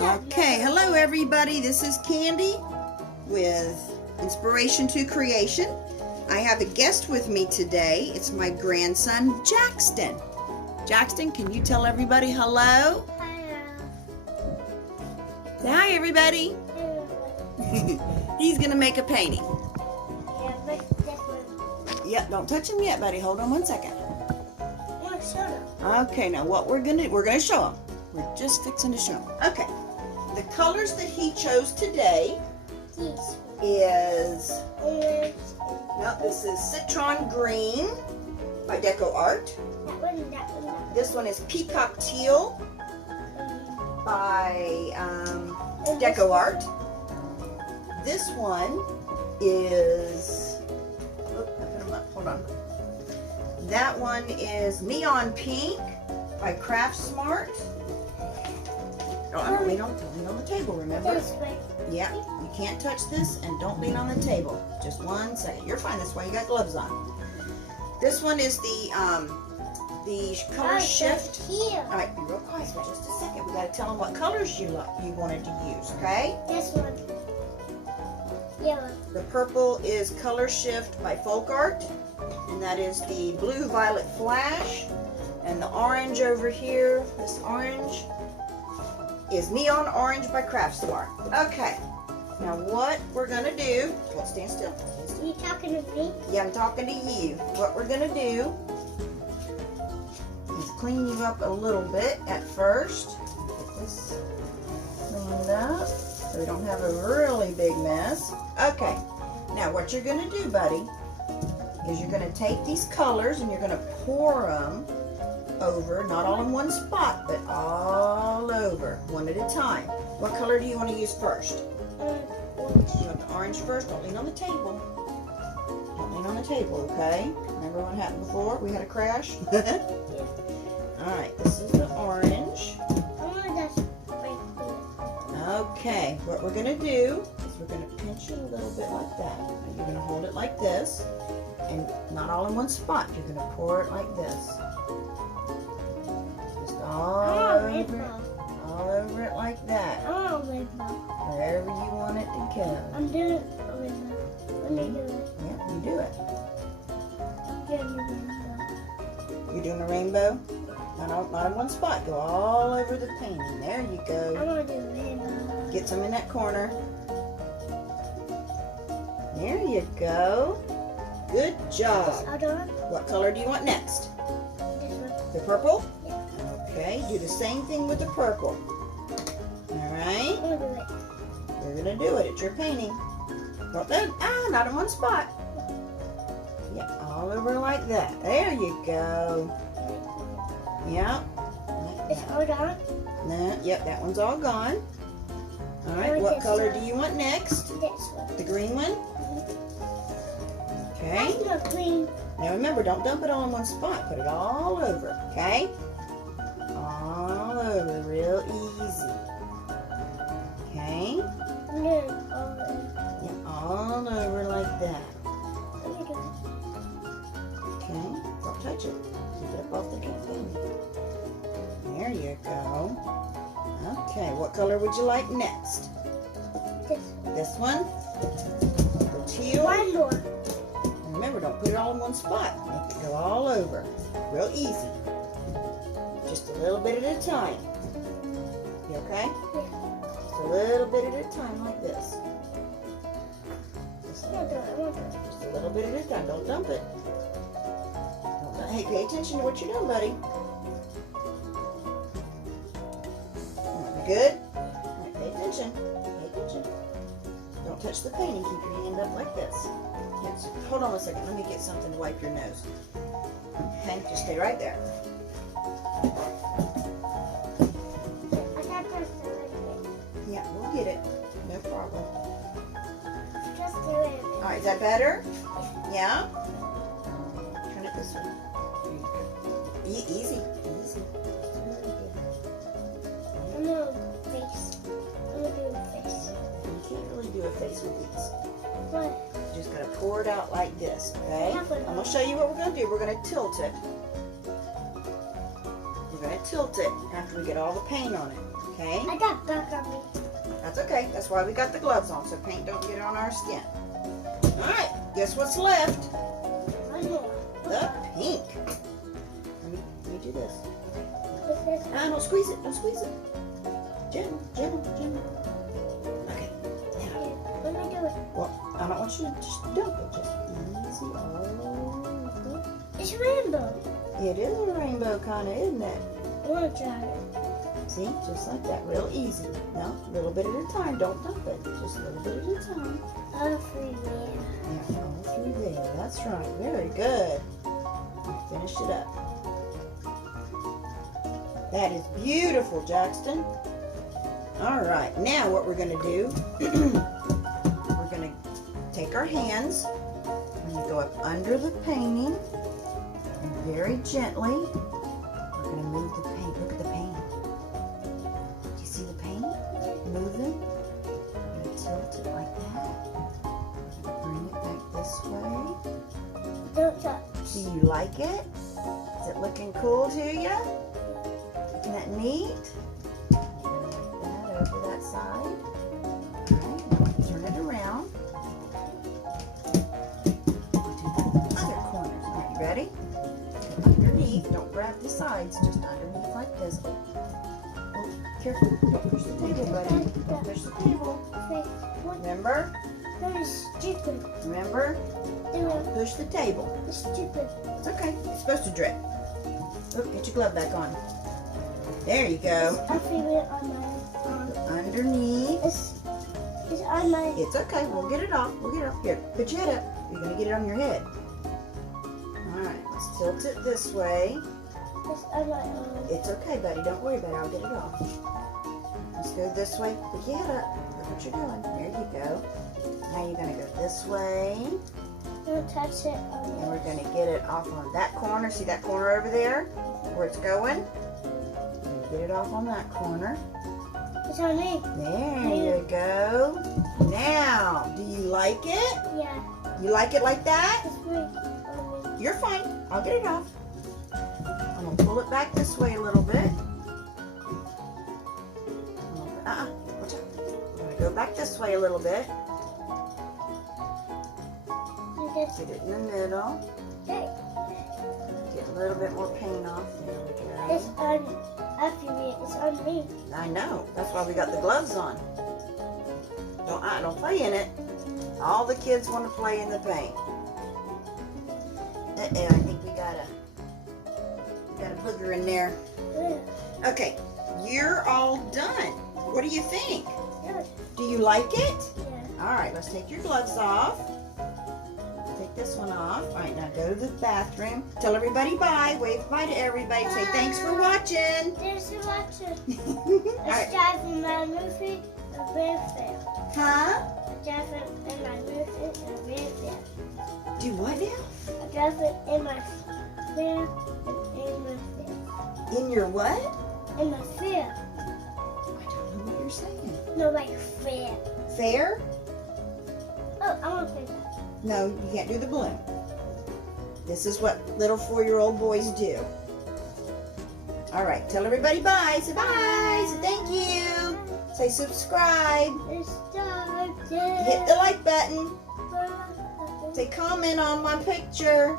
Okay, hello everybody. This is Candy with Inspiration to Creation. I have a guest with me today. It's my grandson, Jaxton. Jaxton, can you tell everybody hello? Say hi, everybody. He's going to make a painting. Yeah, don't touch him yet, buddy. Hold on one second. Okay, now what we're going to show him. We're just fixing to show him. Okay. The colors that he chose today is, this is Citron Green by Deco Art. This one is Peacock Teal by Deco Art. This one is, hold on. That one is Neon Pink by Craft Smart. Don't lean on the table, remember? Yeah, you can't touch this and don't lean on the table. Just 1 second. You're fine, that's why you got gloves on. This one is the color shift. Alright, be real quiet for just a second. We gotta tell them what colors you wanted to use, okay? This one. Yellow. The purple is Color Shift by Folk Art, and that is the Blue Violet Flash. And the orange over here, this orange, is Neon Orange by Craft Smart. Okay, now what we're gonna do, well, stand still. Are you talking to me? Yeah, I'm talking to you. What we're gonna do is clean you up a little bit at first. Get this cleaned up so we don't have a really big mess. Okay, now what you're gonna do, buddy, is you're gonna take these colors and you're gonna pour them over, not all in one spot, but all over, one at a time. What color do you want to use first? Orange. You want the orange first? Don't lean on the table. Don't lean on the table, okay? Remember what happened before? We had a crash? Yeah. Alright, this is the orange. Okay, what we're going to do is we're going to pinch it a little bit like that. And you're going to hold it like this, and not all in one spot. You're going to pour it like this. All over it like that. Wherever you want it to go. I'm doing it. Let me do it. Yeah, you do it. I'm doing the rainbow. You're doing a rainbow? Not in one spot. Go all over the painting. There you go. I'm going to do a rainbow. Get some in that corner. There you go. Good job. What color do you want next? This one. The purple? Yeah. Okay, do the same thing with the purple. Alright? I'm going to do it. You're going to do it. It's your painting. Well, not in one spot. Yeah, all over like that. There you go. Yeah. It's all gone? Yep, that one's all gone. Alright, what color do you want next? This one. The green one? Okay. That's not green. Now remember, don't dump it all in one spot. Put it all over, okay? All over, real easy. Okay? No. Yeah, all over like that. Okay, don't touch it. Keep it up off the painting. There you go. Okay, what color would you like next? This one? The teal? One more. Remember, don't put it all in one spot. Make it go all over. Real easy. Just a little bit at a time. You okay? Yeah. Just a little bit at a time like this. Just a little bit at a time. Don't dump it. Hey, pay attention to what you're doing, buddy. Good? All right, pay attention. Pay attention. Don't touch the painting. Keep your hand up like this. Yes. Hold on a second. Let me get something to wipe your nose. Okay, just stay right there. Yeah, we'll get it. No problem. Just do it. All right, is that better? Yeah? Turn it this way. Easy. I'm going to face. I'm going to do a face. You can't really do a face with these. What? You just gotta pour it out like this, okay? Yeah, but- I'm gonna show you what we're gonna do. We're gonna tilt it. We're gonna tilt it after we get all the paint on it. Okay? I got back on me. That's okay. That's why we got the gloves on, so paint don't get on our skin. Alright, guess what's left? One more. The pink. Let me do this. Put this. Ah, don't squeeze it. Don't squeeze it. Gentle, gentle, gentle. Okay. Now, What am I doing? well, I don't want you to just dump it. Just easy all over. It's rainbow. It is a rainbow kind of, isn't it? I want to try it. See, just like that, real easy. No, a little bit at a time. Don't dump it. Just a little bit at a time. All through there. Yeah, all through there. That's right. Very good. Finish it up. That is beautiful, Jaxton. All right, now what we're going to do, we're going to take our hands and go up under the painting and very gently, we're going to move the paint. Look at the paint. Do you see the paint moving? We're going to tilt it like that. Bring it back this way. Don't touch. Do you like it? Is it looking cool to you? Isn't that neat? Like that over that side. Alright, now turn it around. Do the other corners. Alright, you ready? Underneath, don't grab the sides, just underneath like this. Oh, careful, don't push the table, buddy. Don't push the table. Okay. What? Remember? That is stupid. Remember? Push the table. It's stupid. It's okay. It's supposed to drip. Oh, get your glove back on. There you go. I feel it on my arm. Underneath. It's on my. It's okay. We'll get it off. We'll get it off. Here, put your head up. You're going to get it on your head. Alright, let's tilt it this way. It's on my arm. It's okay, buddy. Don't worry about it. I'll get it off. Let's go this way. Put your head up. Look what you're doing. There you go. Now you're going to go this way. Don't touch it on And we're going to get it off on that corner. See that corner over there? Where it's going? Get it off on that corner. It's on me. There you go. Now, do you like it? Yeah. You like it like that? It's me. On me. You're fine. I'll get it off. I'm going to pull it back this way a little bit. Watch out. I'm going to go back this way a little bit. Get it in the middle. Okay. Get a little bit more paint off. There we go. It's on. I feel it. It's on me. I know. That's why we got the gloves on. Don't play in it. All the kids want to play in the paint. I think we got a booger in there. Yeah. Okay, you're all done. What do you think? Good. Do you like it? Yeah. All right, let's take your gloves off. Take this one off. All right, now go to the bathroom. Tell everybody bye. Wave bye to everybody. Say thanks for watching. There's a watcher. All I right. drive in my movie a red fair. Huh? I drive it in my movie a red fair. Do what now? I drive it in my fair and in my fair. In your what? In my fair. I don't know what you're saying. No, like fair. Fair? Oh, I want to play that. No, you can't do the balloon. This is what little 4-year-old boys do. All right, tell everybody bye. Say bye. Say thank you. Say subscribe. It's started. Hit the like button. Say comment on my picture.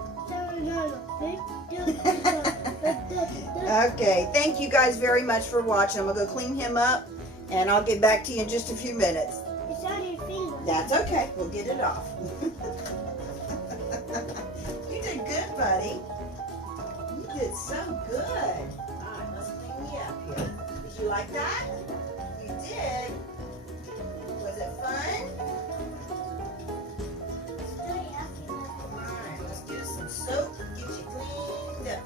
Okay, thank you guys very much for watching. I'm going to go clean him up, and I'll get back to you in just a few minutes. It's on your finger. That's okay. We'll get it off. You did good, buddy. You did so good. All right, let's clean you up here. Did you like that? You did. Was it fun? All right, let's get us some soap. Get you cleaned up.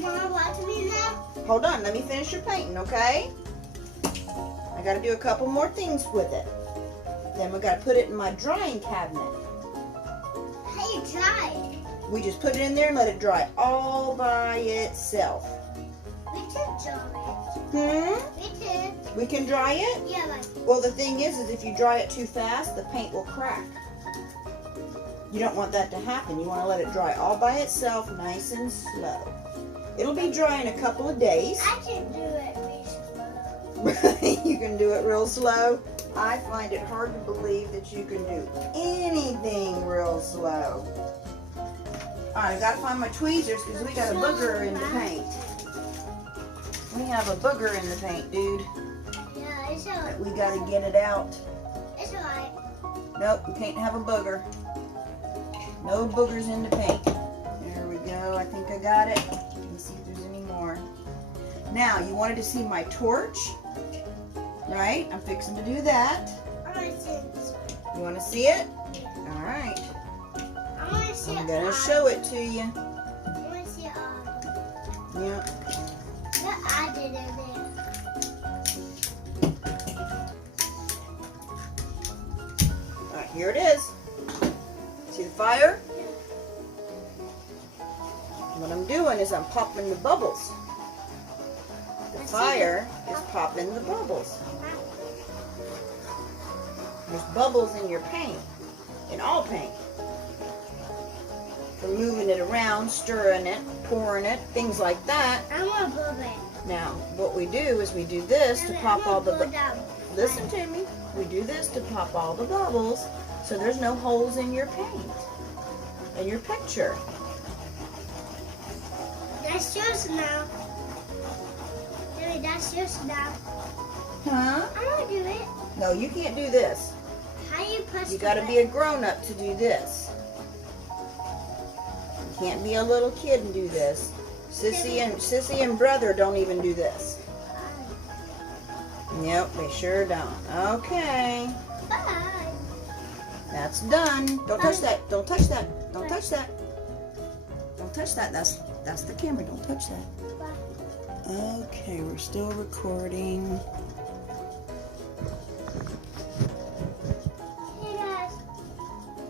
Mom, watch me now. Hold on, let me finish your painting, okay? I got to do a couple more things with it. Then we got to put it in my drying cabinet. How you dry it? We just put it in there and let it dry all by itself. We can dry it. We can. We can dry it? Yeah, like. Well, the thing is if you dry it too fast, the paint will crack. You don't want that to happen. You want to let it dry all by itself, nice and slow. It'll be dry in a couple of days. I can do it really slow. You can do it real slow. I find it hard to believe that you can do anything real slow. Alright, I gotta find my tweezers because we got a booger in the paint. We have a booger in the paint, dude. Yeah, it's alright. We gotta get it out. It's alright. Nope, we can't have a booger. No boogers in the paint. There we go. I think I got it. Let me see if there's any more. Now, you wanted to see my torch, right? I'm fixing to do that. I want to see it. You want to see it? Yeah. All right. I want to see it. I'm going to show it to you. I want to see it. Yeah. What I did in there. All right, here it is. See the fire? What I'm doing is I'm popping the bubbles. The fire is popping the bubbles. There's bubbles in your paint, in all paint. From moving it around, stirring it, pouring it, things like that. I want to bubble it. Now, what we do is we do this to pop all the bubbles. down. Listen to me. We do this to pop all the bubbles so there's no holes in your paint, in your picture. That's yours now. Daddy, that's yours now. Huh? I want to do it. No, you can't do this. How you push You got to be a grown-up to do this. You can't be a little kid and do this. Sissy and brother don't even do this. Nope, they sure don't. Okay, Bye. that's done. Don't touch that. Don't touch that. Don't touch that. Don't touch that. That's the camera. Don't touch that. Bye. Okay, we're still recording. Hey guys,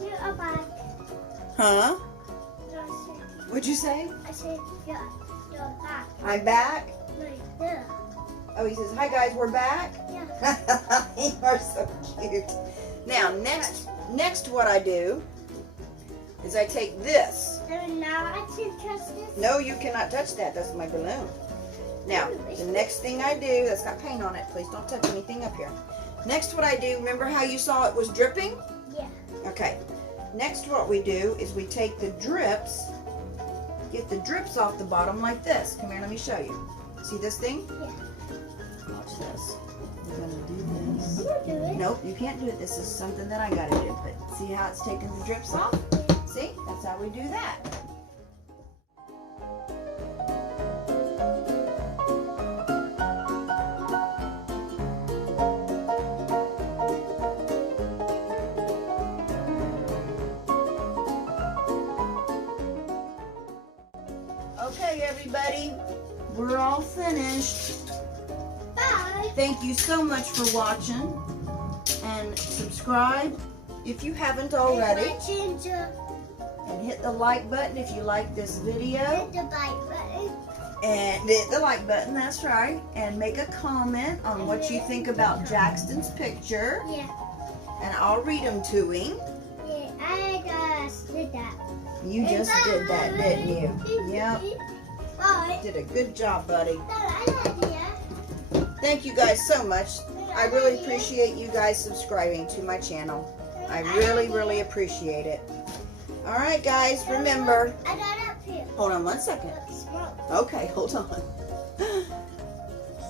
you are back. Huh? No, What'd you say? I said you're back. I'm back. Like this. Oh, he says, "Hi guys, we're back." Yeah. You are so cute. Now, next what I do is I take this. And now I can touch this. No, you cannot touch that. That's my balloon. Now, the next thing I do, that's got paint on it. Please don't touch anything up here. Next what I do, remember how you saw it was dripping? Yeah. Okay. Next what we do is we take the drips, get the drips off the bottom like this. Come here, let me show you. See this thing? Yeah. Watch this. We're going to do this. I'm gonna do it. Nope, you can't do it. This is something that I got to do. But see how it's taking the drips off? See? That's how we do that. Okay, everybody. We're all finished. Bye. Thank you so much for watching. And subscribe if you haven't already. And ginger. And hit the like button if you like this video. Hit the like button. And hit the like button, that's right. And make a comment on what you think about Jaxton's picture. Yeah. And I'll read them to him. Yeah, I just did that. You just did that, didn't you? Yep. Bye. Did a good job, buddy. I love you. Thank you guys so much. I really appreciate you guys subscribing to my channel. I really, really appreciate it. All right, guys, remember. I got up here. Hold on one second. Look, smoke. Okay, hold on.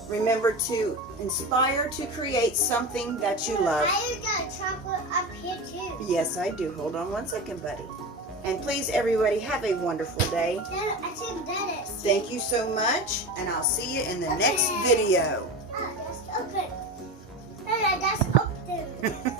Remember to inspire to create something that you love. I got chocolate up here too. Yes, I do. Hold on one second, buddy. And please, everybody, have a wonderful day. Dad, I think that is. Thank you so much, and I'll see you in the next Okay. video. Oh, that's open. Dad, that's open.